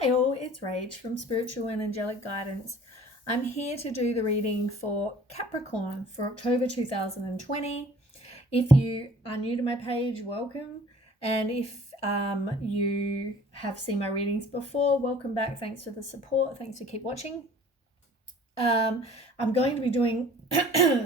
Hi all, it's Rach from Spiritual and Angelic Guidance. I'm here to do the reading for Capricorn for October 2020. If you are new to my page, welcome. And if you have seen my readings before, welcome back. Thanks for the support. Thanks for keep watching. I'm going to be doing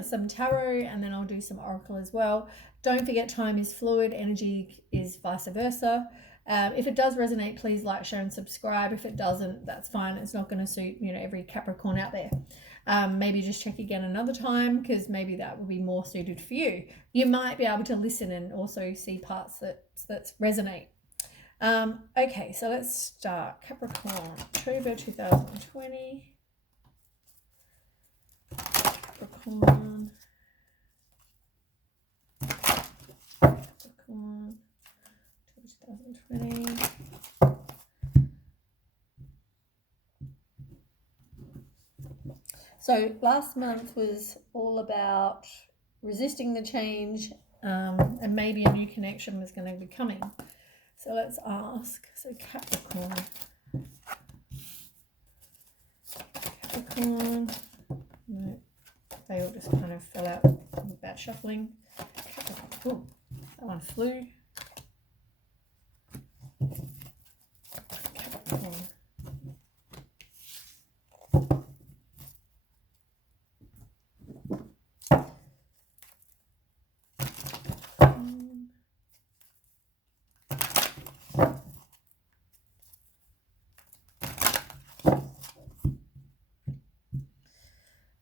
some tarot, and then I'll do some oracle as well. Don't forget, time is fluid, energy is vice versa. If it does resonate, please like, share, and subscribe. If it doesn't, that's fine. It's not going to suit, every Capricorn out there. Maybe just check again another time, because maybe that will be more suited for you. You might be able to listen and also see parts that resonate. Okay, so let's start. Capricorn, October 2020. Capricorn. Capricorn, 2020. So last month was all about resisting the change, and maybe a new connection was going to be coming. So let's ask. So Capricorn. No, they all just kind of fell out without shuffling. Capricorn. Oh, that one flew. Capricorn.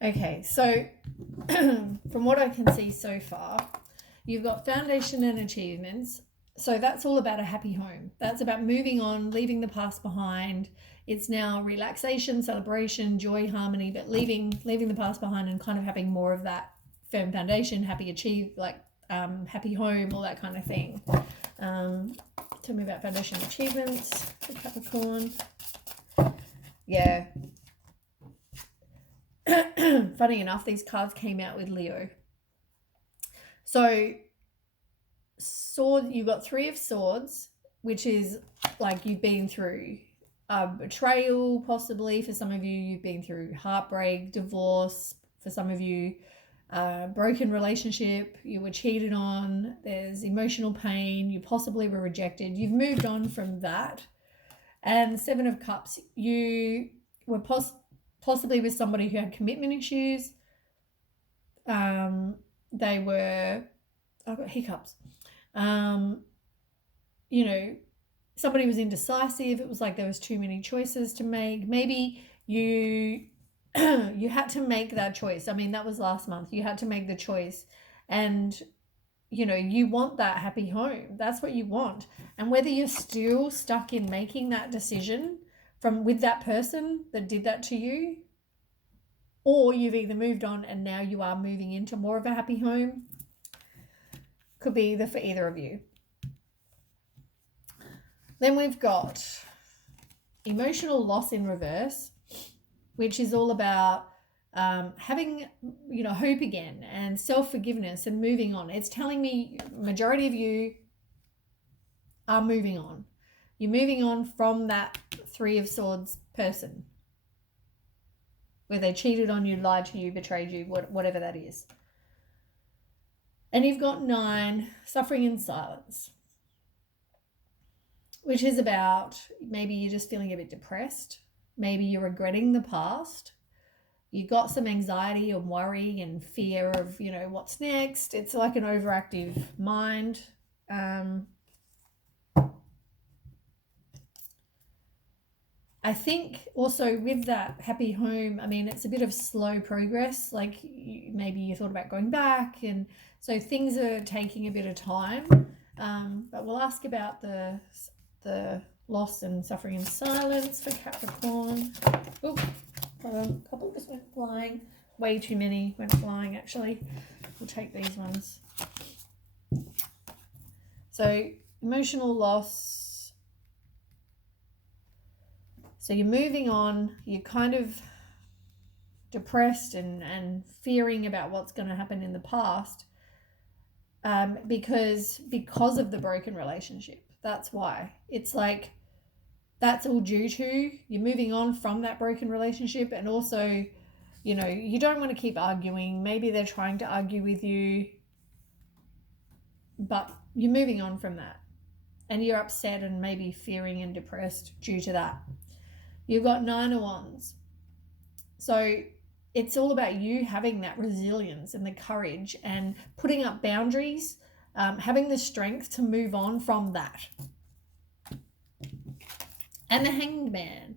Okay, so from what I can see so far, you've got foundation and achievements. So that's all about a happy home. That's about moving on, leaving the past behind. It's now relaxation, celebration, joy, harmony, but leaving the past behind and kind of having more of that firm foundation, happy home, all that kind of thing. Tell me about foundation achievements for Capricorn. Yeah. Funny enough, these cards came out with Leo. So you've got Three of Swords, which is like you've been through betrayal, possibly. For some of you, you've been through heartbreak, divorce. For some of you, broken relationship, you were cheated on, there's emotional pain, you possibly were rejected. You've moved on from that. And Seven of Cups, you were possibly with somebody who had commitment issues. They were, I've got hiccups. Somebody was indecisive. It was like there was too many choices to make. Maybe you you had to make that choice. I mean, that was last month. You had to make the choice, and you want that happy home. That's what you want. And whether you're still stuck in making that decision with that person that did that to you, or you've either moved on and now you are moving into more of a happy home, could be either for either of you. Then we've got emotional loss in reverse, which is all about having, hope again and self-forgiveness and moving on. It's telling me majority of you are moving on. You're moving on from that Three of Swords person, where they cheated on you, lied to you, betrayed you, whatever that is. And you've got 9, suffering in silence, which is about maybe you're just feeling a bit depressed. Maybe you're regretting the past. You got some anxiety and worry and fear of, what's next. It's like an overactive mind. I think also with that happy home, I mean, it's a bit of slow progress. Like maybe you thought about going back, and so things are taking a bit of time. But we'll ask about the loss and suffering in silence for Capricorn. Oh, a couple just went flying. Way too many went flying, actually. We'll take these ones. So emotional loss. So you're moving on, you're kind of depressed and fearing about what's going to happen in the past, because of the broken relationship. That's why. It's like that's all due to you're moving on from that broken relationship. And also, you know, you don't want to keep arguing. Maybe they're trying to argue with you, but you're moving on from that. And you're upset and maybe fearing and depressed due to that. You've got 9 of Wands. So it's all about you having that resilience and the courage and putting up boundaries, having the strength to move on from that. And the Hanged Man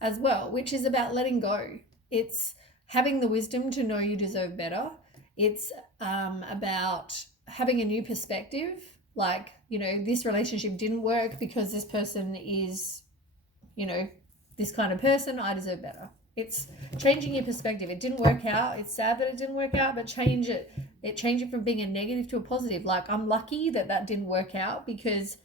as well, which is about letting go. It's having the wisdom to know you deserve better. It's about having a new perspective. Like, you know, this relationship didn't work because this person is, you know, this kind of person. I deserve better. It's changing your perspective. It didn't work out. It's sad that it didn't work out, but change it. Change it from being a negative to a positive. Like, I'm lucky that didn't work out because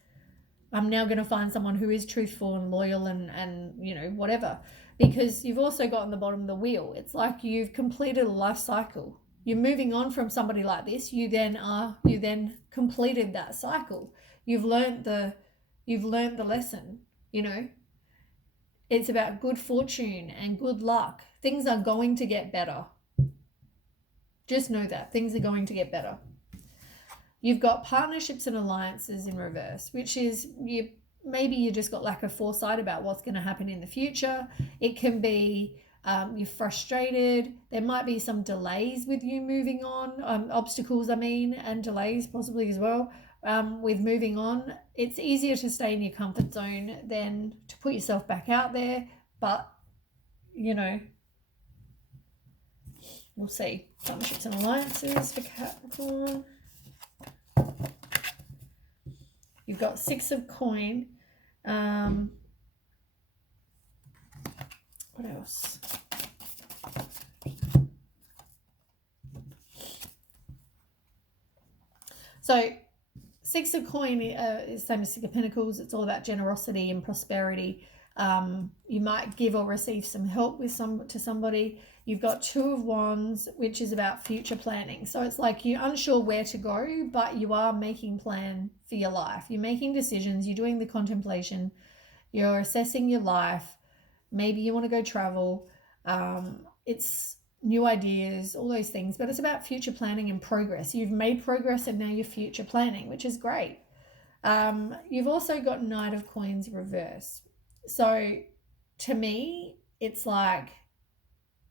I'm now going to find someone who is truthful and loyal and you know, whatever. Because you've also gotten the bottom of the wheel. It's like you've completed a life cycle. You're moving on from somebody like this. You then completed that cycle. You've learned the lesson, you know. It's about good fortune and good luck. Things are going to get better. Just know that things are going to get better. You've got partnerships and alliances in reverse, which is maybe you just got lack of foresight about what's going to happen in the future. It can be you're frustrated. There might be some delays with you moving on, obstacles, and delays possibly as well with moving on. It's easier to stay in your comfort zone than to put yourself back out there. But, you know, we'll see. Partnerships and alliances for Capricorn. You've got 6 of coin. What else? So 6 of coin is the same as 6 of pentacles. It's all about generosity and prosperity. You might give or receive some help to somebody. You've got 2 of wands, which is about future planning. So it's like you're unsure where to go, but you are making plan for your life. You're making decisions. You're doing the contemplation. You're assessing your life. Maybe you want to go travel. It's new ideas, all those things. But it's about future planning and progress. You've made progress and now you're future planning, which is great. You've also got Knight of Coins reverse. So to me, it's like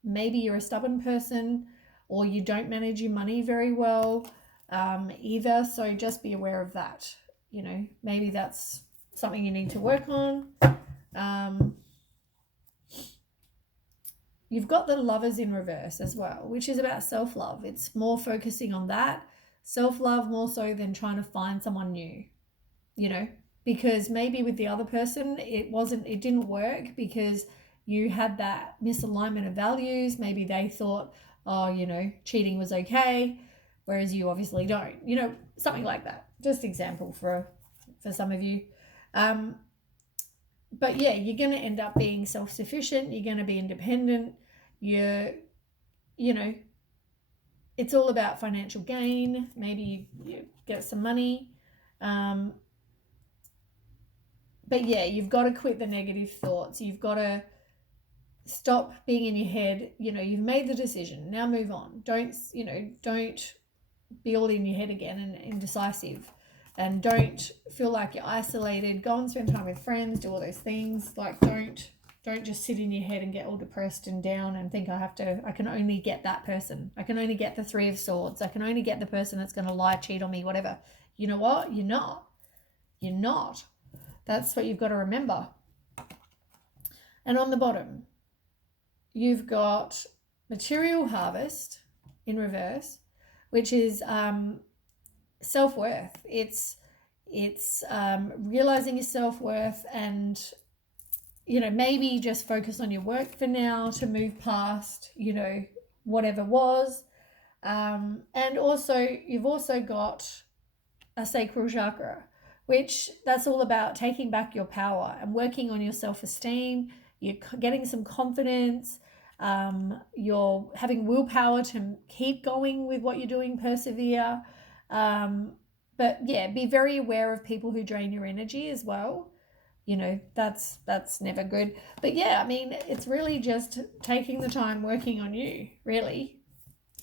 maybe you're a stubborn person or you don't manage your money very well either. So just be aware of that. You know, maybe that's something you need to work on. You've got the Lovers in reverse as well, which is about self-love. It's more focusing on that. Self-love more so than trying to find someone new, you know, because maybe with the other person, it didn't work because you had that misalignment of values. Maybe they thought, oh, you know, cheating was okay, whereas you obviously don't, you know, something like that. Just example for some of you. But yeah, you're going to end up being self-sufficient. You're going to be independent. You know, it's all about financial gain. Maybe you get some money. But yeah, you've got to quit the negative thoughts. You've got to stop being in your head. You know, you've made the decision. Now move on. Don't be all in your head again and indecisive. And don't feel like you're isolated. Go and spend time with friends. Do all those things. Like, don't just sit in your head and get all depressed and down and think I can only get that person. I can only get the 3 of Swords. I can only get the person that's going to lie, cheat on me, whatever. You know what? You're not. You're not. That's what you've got to remember. And on the bottom, you've got Material Harvest in reverse, which is self-worth. It's realizing your self-worth and, you know, maybe just focus on your work for now to move past, you know, whatever was. And also, you've also got a sacral chakra, which that's all about taking back your power and working on your self-esteem. You're getting some confidence. You're having willpower to keep going with what you're doing, persevere. But yeah, be very aware of people who drain your energy as well. you know, that's never good. But yeah, I mean, it's really just taking the time working on you, really,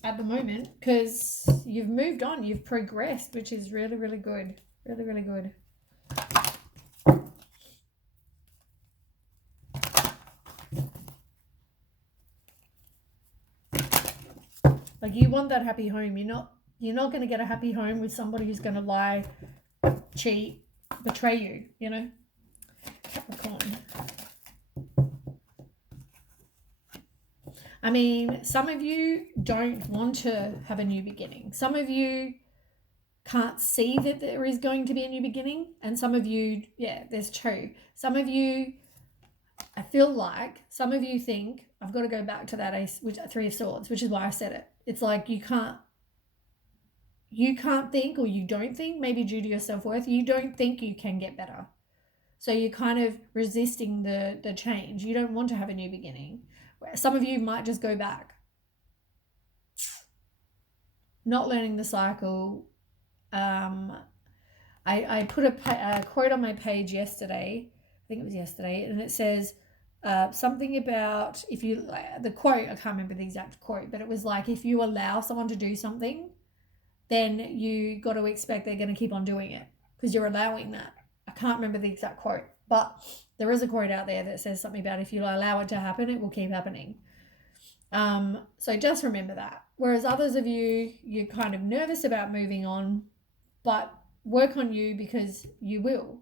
at the moment, because you've moved on, you've progressed, which is really, really good. Really, really good. Like, you want that happy home. You're not going to get a happy home with somebody who's going to lie, cheat, betray you, you know? Capricorn. I mean, some of you don't want to have a new beginning. Some of you can't see that there is going to be a new beginning. And some of you, yeah, there's two. Some of you, I feel like some of you think, I've got to go back to that ace, which Three of Swords, which is why I said it. It's like you can't think, or you don't think, maybe due to your self-worth, you don't think you can get better. So you're kind of resisting the change. You don't want to have a new beginning. Some of you might just go back. Not learning the cycle. I put a quote on my page yesterday. I think it was yesterday. And it says something about, the quote, I can't remember the exact quote, but it was like, if you allow someone to do something, then you got to expect they're going to keep on doing it because you're allowing that. I can't remember the exact quote, but there is a quote out there that says something about, if you allow it to happen, it will keep happening. So just remember that. Whereas others of you, you're kind of nervous about moving on, but work on you because you will.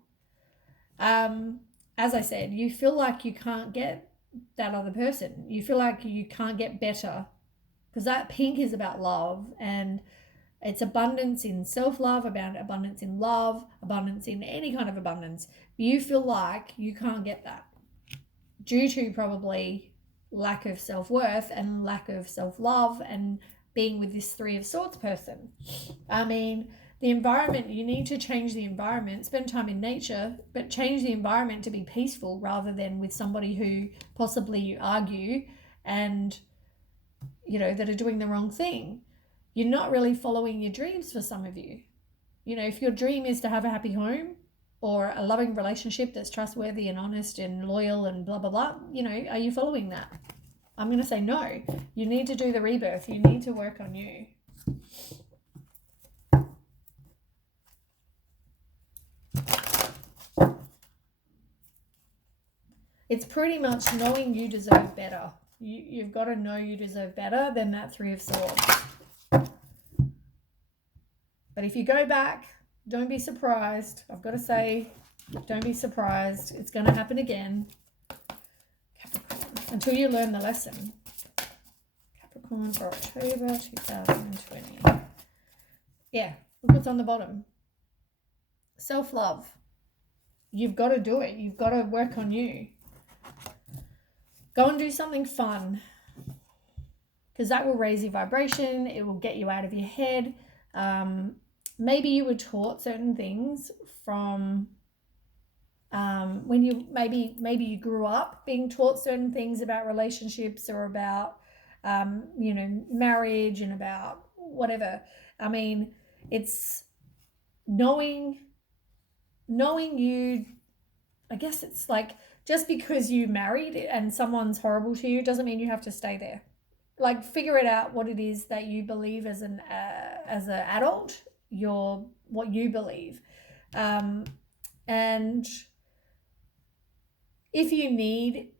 As I said, you feel like you can't get that other person. You feel like you can't get better because that pink is about love, and it's abundance in self-love, about abundance in love, abundance in any kind of abundance. You feel like you can't get that due to probably lack of self-worth and lack of self-love and being with this Three of Swords person. I mean, the environment, you need to change the environment, spend time in nature, but change the environment to be peaceful rather than with somebody who possibly you argue and, you know, that are doing the wrong thing. You're not really following your dreams for some of you. You know, if your dream is to have a happy home or a loving relationship that's trustworthy and honest and loyal and blah, blah, blah, you know, are you following that? I'm going to say no. You need to do the rebirth. You need to work on you. It's pretty much knowing you deserve better. You've got to know you deserve better than that Three of Swords. But if you go back, don't be surprised. I've got to say, don't be surprised. It's going to happen again. Capricorn. Until you learn the lesson. Capricorn for October 2020. Yeah, look what's on the bottom. Self-love. You've got to do it. You've got to work on you. Go and do something fun, because that will raise your vibration. It will get you out of your head. Maybe you were taught certain things from when you maybe you grew up being taught certain things about relationships or about you know, marriage and about whatever. I mean, it's knowing you. I guess it's like, just because you married and someone's horrible to you doesn't mean you have to stay there. Like, figure it out what it is that you believe as an adult, what you believe, and if you need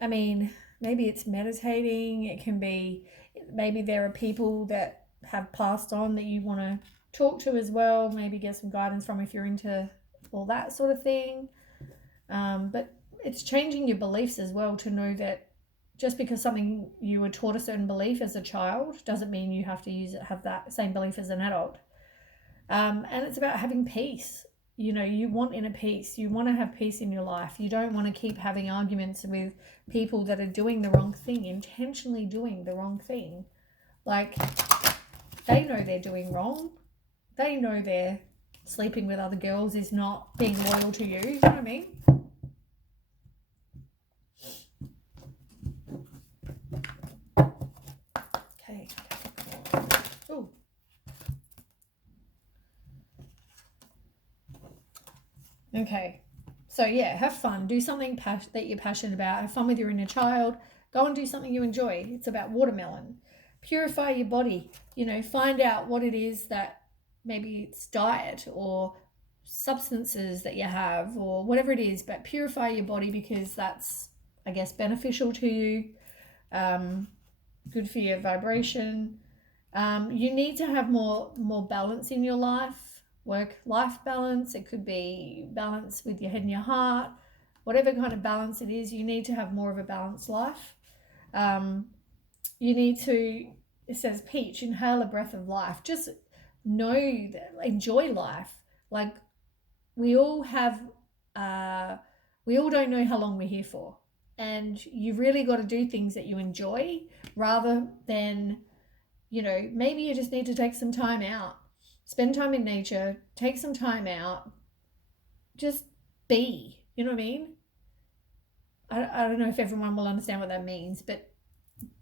I mean, maybe it's meditating. It can be, maybe there are people that have passed on that you want to talk to as well, maybe get some guidance from if you're into all that sort of thing. But it's changing your beliefs as well, to know that just because something you were taught a certain belief as a child doesn't mean you have to have that same belief as an adult. And it's about having peace. You know, you want inner peace. You want to have peace in your life. You don't want to keep having arguments with people that are doing the wrong thing, intentionally doing the wrong thing. Like, they know they're doing wrong. They know they're sleeping with other girls is not being loyal to you. You know what I mean? Okay, Capricorn. Okay. So yeah, have fun. Do something that you're passionate about. Have fun with your inner child. Go and do something you enjoy. It's about watermelon. Purify your body. Find out what it is that, maybe it's diet or substances that you have or whatever it is, but purify your body because that's, I guess, beneficial to you. Um, Good for your vibration. You need to have more balance in your life, work-life balance. It could be balance with your head and your heart. Whatever kind of balance it is, you need to have more of a balanced life. Um, you need to, it says peach, inhale a breath of life. Just know that, enjoy life. Like, we all have, we all don't know how long we're here for. And you've really got to do things that you enjoy rather than, maybe you just need to take some time out, spend time in nature, take some time out, just be, you know what I mean? I don't know if everyone will understand what that means, but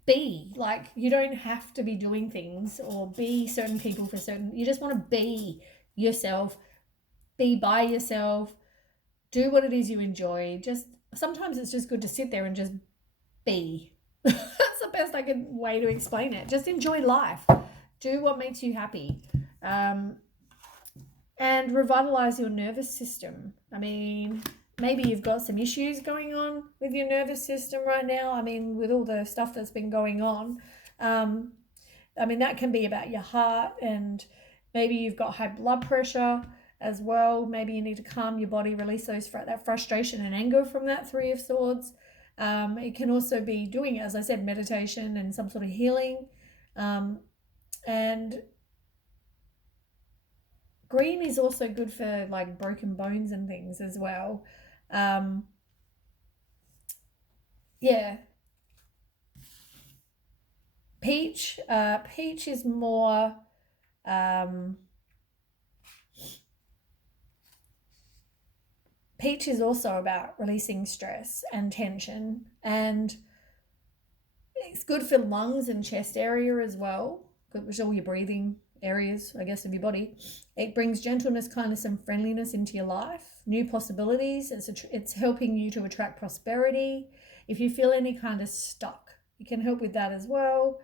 be. Like, you don't have to be doing things or be certain people for certain, you just want to be yourself, be by yourself, do what it is you enjoy. Just sometimes it's just good to sit there and just be. That's the best way to explain it. Just enjoy life, do what makes you happy, um, and revitalize your nervous system. I mean, maybe you've got some issues going on with your nervous system right now. I mean, with all the stuff that's been going on, um, I mean, that can be about your heart, and maybe you've got high blood pressure as well. Maybe you need to calm your body, release that frustration and anger from that Three of Swords. It can also be doing, as I said, meditation and some sort of healing. And green is also good for like broken bones and things as well. Um, yeah, peach is more. Um, Peach is also about releasing stress and tension, and it's good for lungs and chest area as well, which are all your breathing areas, I guess, of your body. It brings gentleness, kindness, and friendliness into your life, new possibilities. It's helping you to attract prosperity. If you feel any kind of stuck, it can help with that as well.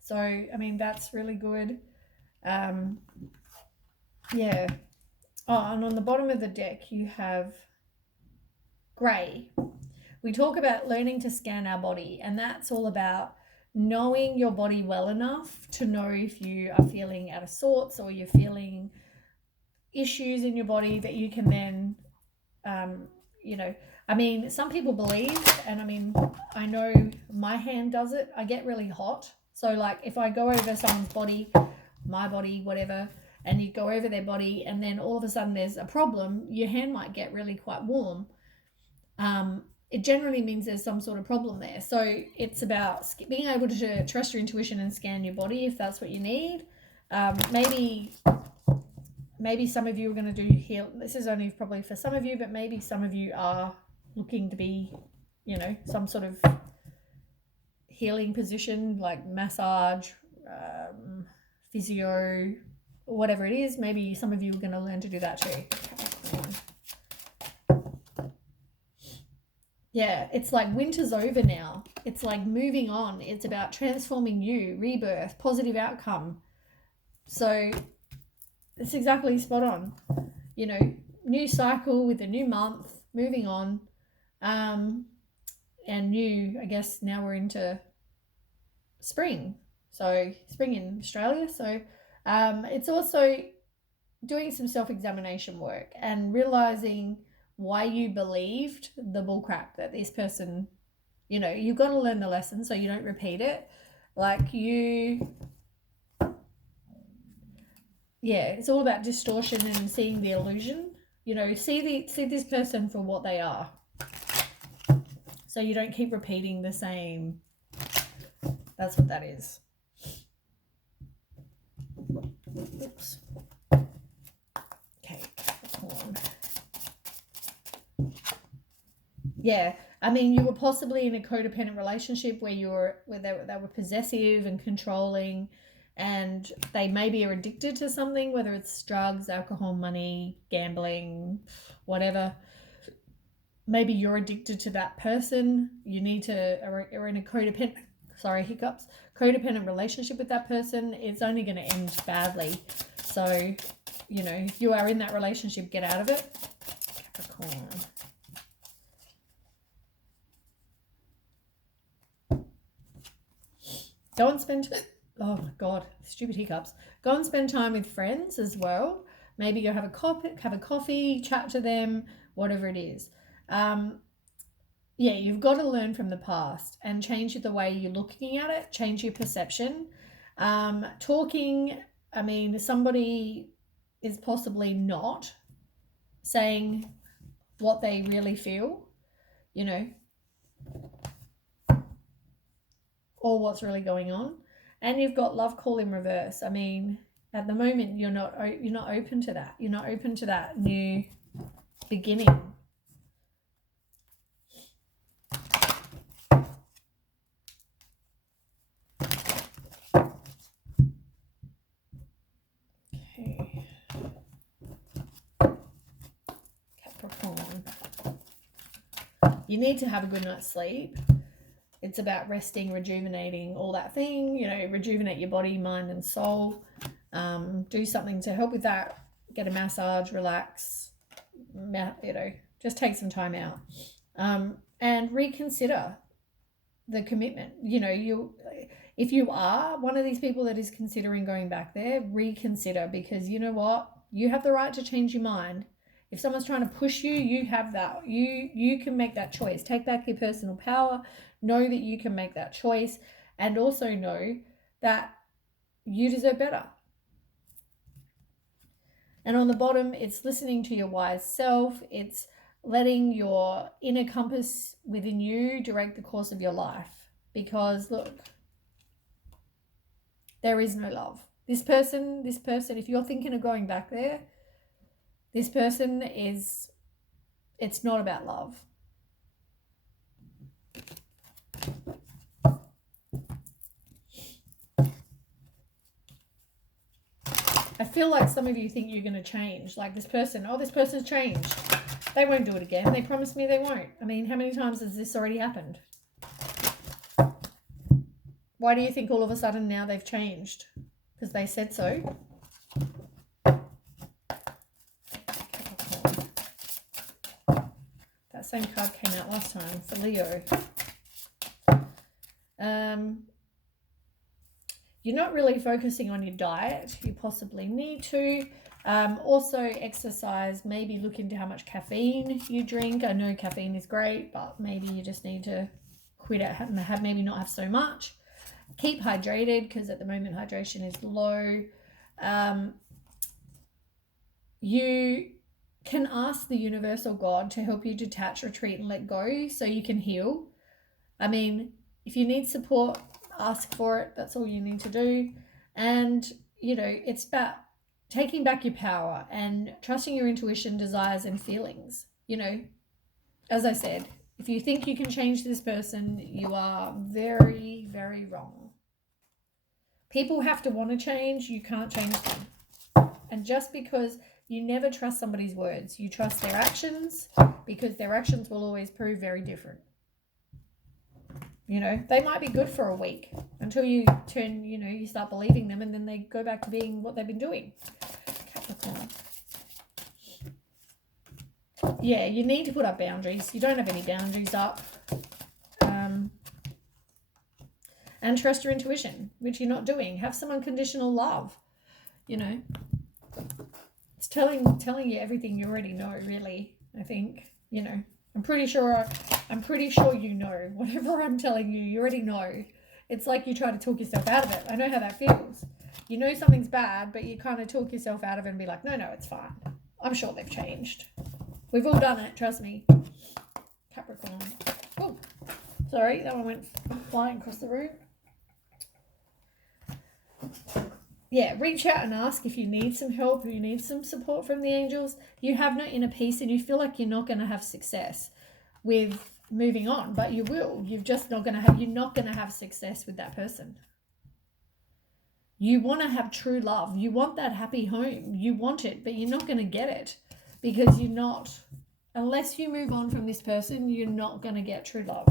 So, I mean, that's really good. Um, yeah. Oh, and on the bottom of the deck, you have grey. We talk about learning to scan our body, and that's all about knowing your body well enough to know if you are feeling out of sorts or you're feeling issues in your body that you can then, um, I mean, some people believe, and I mean, I know my hand does it, I get really hot. So, like, if I go over someone's body, my body, whatever, and you go over their body, and then all of a sudden there's a problem, your hand might get really quite warm. It generally means there's some sort of problem there. So it's about being able to trust your intuition and scan your body if that's what you need. Maybe some of you are going to do heal. This is only probably for some of you, but maybe some of you are looking to be, some sort of healing position like massage, physio, whatever it is. Maybe some of you are going to learn to do that too. Yeah, it's like winter's over now. It's like moving on. It's about transforming you, rebirth, positive outcome. So it's exactly spot on. New cycle with a new month, moving on. And new, I guess now we're into spring. So spring in Australia. So it's also doing some self-examination work and realizing why you believed the bullcrap that this person, you've got to learn the lesson so you don't repeat it. It's all about distortion and seeing the illusion. See this person for what they are, so you don't keep repeating the same. That's what that is. Oops. Okay, Capricorn. Yeah, I mean, you were possibly in a codependent relationship where they were possessive and controlling, and they maybe are addicted to something, whether it's drugs, alcohol, money, gambling, whatever. Maybe you're addicted to that person. You need to, or in a codependent relationship with that person. It's only going to end badly. So, you know, if you are in that relationship, get out of it. Capricorn. Go and spend, oh my God, stupid hiccups. Go and spend time with friends as well. Maybe go have a coffee, chat to them, whatever it is. Yeah, you've got to learn from the past and change the way you're looking at it, change your perception. Talking, I mean, somebody is possibly not saying what they really feel, you know, or what's really going on. And you've got love call in reverse. I mean, at the moment, you're not open to that. You're not open to that new beginning. Okay. Capricorn. You need to have a good night's sleep. It's about resting, rejuvenating, all that thing, you know, rejuvenate your body, mind and soul. Do something to help with that. Get a massage, relax, you know, just take some time out. And reconsider the commitment. You know, if you are one of these people that is considering going back there, reconsider, because you know what? You have the right to change your mind. If someone's trying to push you, you have that. You can make that choice. Take back your personal power. Know that you can make that choice, and also know that you deserve better. And on the bottom, it's listening to your wise self. It's letting your inner compass within you direct the course of your life. Because look, there is no love. This person, if you're thinking of going back there, this person it's not about love. I feel like some of you think you're going to change. Like this person's changed. They won't do it again. They promised me they won't. I mean, how many times has this already happened? Why do you think all of a sudden now they've changed? Because they said so. That same card came out last time for Leo. You're not really focusing on your diet. You possibly need to. Also exercise, maybe look into how much caffeine you drink. I know caffeine is great, but maybe you just need to quit it and maybe not have so much. Keep hydrated, because at the moment hydration is low. You can ask the universal God to help you detach, retreat, and let go so you can heal. I mean, if you need support, ask for it. That's all you need to do. And, you know, it's about taking back your power and trusting your intuition, desires, and feelings. You know, as I said, if you think you can change this person, you are very, very wrong. People have to want to change. You can't change them. And just because you never trust somebody's words, you trust their actions, because their actions will always prove very different. You know, they might be good for a week until you you start believing them, and then they go back to being what they've been doing. Capricorn. Yeah, you need to put up boundaries. You don't have any boundaries up. And trust your intuition, which you're not doing. Have some unconditional love. You know, it's telling you everything you already know, really. I think, you know, I'm pretty sure you know. Whatever I'm telling you, you already know. It's like you try to talk yourself out of it. I know how that feels. You know something's bad, but you kind of talk yourself out of it and be like, no, it's fine. I'm sure they've changed. We've all done it, trust me. Capricorn. Oh, sorry, that one went flying across the room. Yeah, reach out and ask if you need some help, or you need some support from the angels. You have no inner peace and you feel like you're not going to have success with moving on, but you will. You're not going to have success with that person. You want to have true love. You want that happy home. You want it, but you're not going to get it because you're not, unless you move on from this person, you're not going to get true love.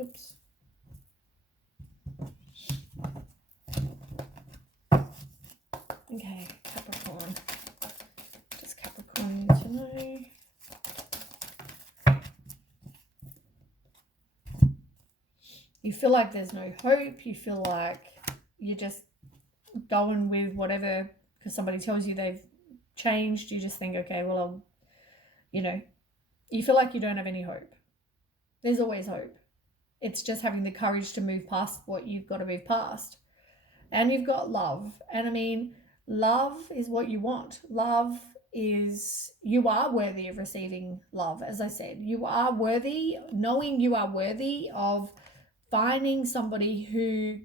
Oops. Okay, Capricorn. Does Capricorn need to know? You feel like there's no hope. You feel like you're just going with whatever, because somebody tells you they've changed. You just think, okay, well, you feel like you don't have any hope. There's always hope. It's just having the courage to move past what you've got to move past. And you've got love. And I mean, love is what you want. Love is, you are worthy of receiving love. As I said, you are worthy, knowing you are worthy of finding somebody who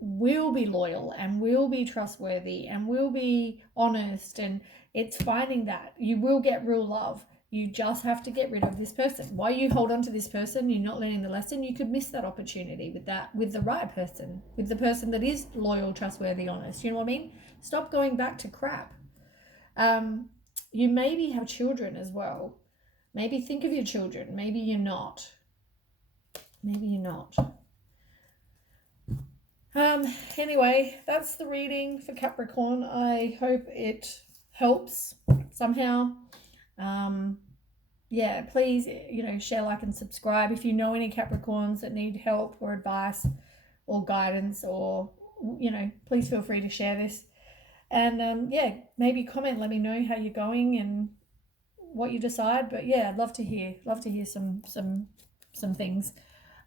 will be loyal and will be trustworthy and will be honest. And it's finding that you will get real love. You just have to get rid of this person. Why you hold on to this person, you're not learning the lesson. You could miss that opportunity with the right person, with the person that is loyal, trustworthy, honest. You know what I mean? Stop going back to crap. You maybe have children as well. Maybe think of your children. Maybe you're not. Maybe you're not. Anyway, that's the reading for Capricorn. I hope it helps somehow. Yeah, please, share, like, and subscribe. If you know any Capricorns that need help or advice or guidance, or, please feel free to share this. And, maybe comment, let me know how you're going and what you decide. But yeah, I'd love to hear some things.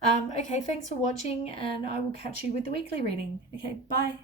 Okay, thanks for watching, and I will catch you with the weekly reading. Okay, bye.